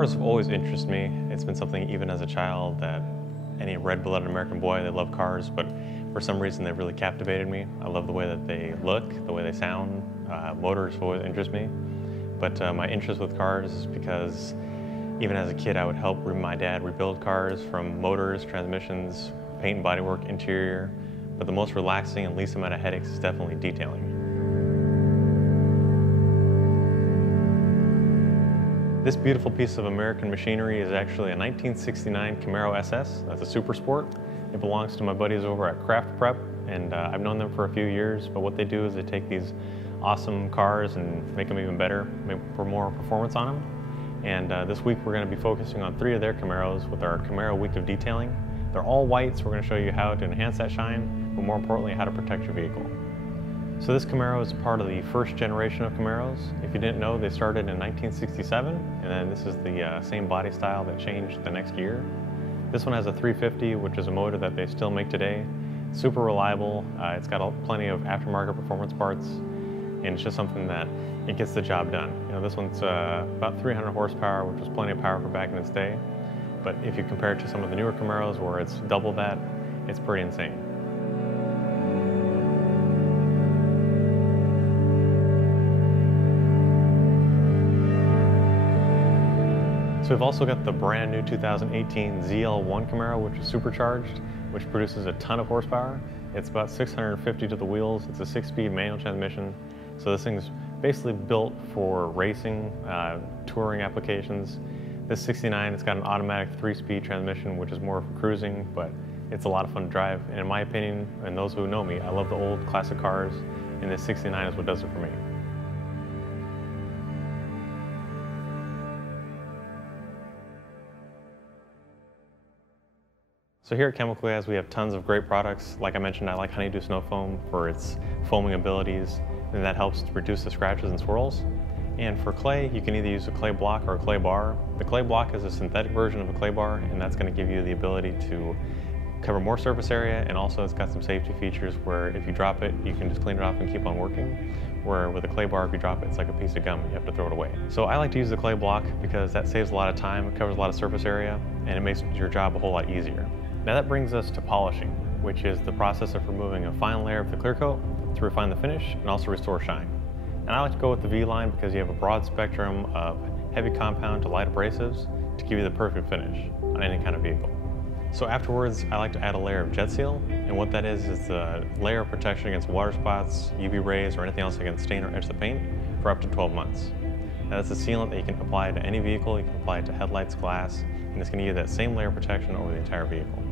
Cars have always interested me. It's been something even as a child that any red-blooded American boy, they love cars, but for some reason they've really captivated me. I love the way that they look, the way they sound. Motors always interest me. But my interest with cars is because even as a kid I would help my dad rebuild cars from motors, transmissions, paint and bodywork, interior. But the most relaxing and least amount of headaches is definitely detailing. This beautiful piece of American machinery is actually a 1969 Camaro SS. That's a super sport. It belongs to my buddies over at Craft Prep, and I've known them for a few years, but what they do is they take these awesome cars and make them even better, make for more performance on them. And this week we're going to be focusing on 3 of their Camaros with our Camaro Week of Detailing. They're all white, so we're going to show you how to enhance that shine, but more importantly, how to protect your vehicle. So this Camaro is part of the first generation of Camaros. If you didn't know, they started in 1967, and then this is the same body style that changed the next year. This one has a 350, which is a motor that they still make today. Super reliable. It's got plenty of aftermarket performance parts, and it's just something that it gets the job done. You know, this one's about 300 horsepower, which was plenty of power for back in its day. But if you compare it to some of the newer Camaros where it's double that, it's pretty insane. So we've also got the brand new 2018 ZL1 Camaro, which is supercharged, which produces a ton of horsepower. It's about 650 to the wheels. It's a 6-speed manual transmission. So this thing's basically built for racing, touring applications. This 69, it's got an automatic 3-speed transmission, which is more for cruising, but it's a lot of fun to drive. And in my opinion, and those who know me, I love the old classic cars, and this 69 is what does it for me. So here at Chemical Gas, we have tons of great products. Like I mentioned, I like Honeydew Snow Foam for its foaming abilities, and that helps to reduce the scratches and swirls. And for clay, you can either use a clay block or a clay bar. The clay block is a synthetic version of a clay bar, and that's going to give you the ability to cover more surface area, and also it's got some safety features where if you drop it, you can just clean it off and keep on working. Where with a clay bar, if you drop it, it's like a piece of gum, you have to throw it away. So I like to use the clay block because that saves a lot of time, it covers a lot of surface area, and it makes your job a whole lot easier. Now that brings us to polishing, which is the process of removing a fine layer of the clear coat to refine the finish and also restore shine. And I like to go with the V-line because you have a broad spectrum of heavy compound to light abrasives to give you the perfect finish on any kind of vehicle. So afterwards, I like to add a layer of Jet Seal, and what that is a layer of protection against water spots, UV rays, or anything else that can stain or etch the paint for up to 12 months. Now that's a sealant that you can apply to any vehicle. You can apply it to headlights, glass, and it's going to give you that same layer of protection over the entire vehicle.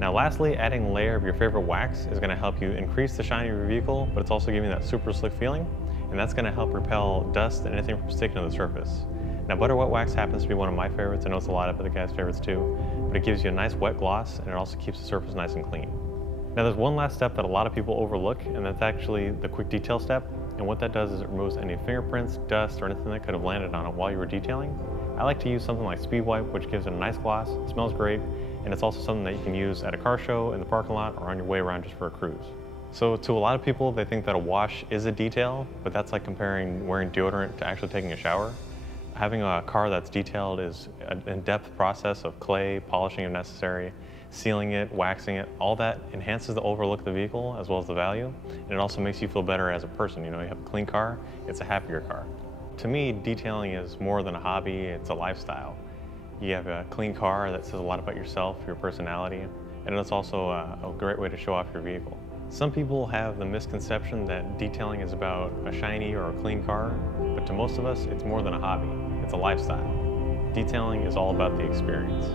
Now lastly, adding a layer of your favorite wax is going to help you increase the shine of your vehicle, but it's also giving you that super slick feeling, and that's going to help repel dust and anything from sticking to the surface. Now butter wet wax happens to be one of my favorites. I know it's a lot of other guys' favorites too, but it gives you a nice wet gloss, and it also keeps the surface nice and clean. Now there's one last step that a lot of people overlook, and that's actually the quick detail step. And what that does is it removes any fingerprints, dust, or anything that could have landed on it while you were detailing. I like to use something like Speed Wipe, which gives it a nice gloss, it smells great, and it's also something that you can use at a car show, in the parking lot, or on your way around just for a cruise. So to a lot of people, they think that a wash is a detail, but that's like comparing wearing deodorant to actually taking a shower. Having a car that's detailed is an in-depth process of clay, polishing if necessary, sealing it, waxing it. All that enhances the overall look of the vehicle as well as the value, and it also makes you feel better as a person. You know, you have a clean car, it's a happier car. To me, detailing is more than a hobby, it's a lifestyle. You have a clean car that says a lot about yourself, your personality, and it's also a great way to show off your vehicle. Some people have the misconception that detailing is about a shiny or a clean car, but to most of us, it's more than a hobby, it's a lifestyle. Detailing is all about the experience.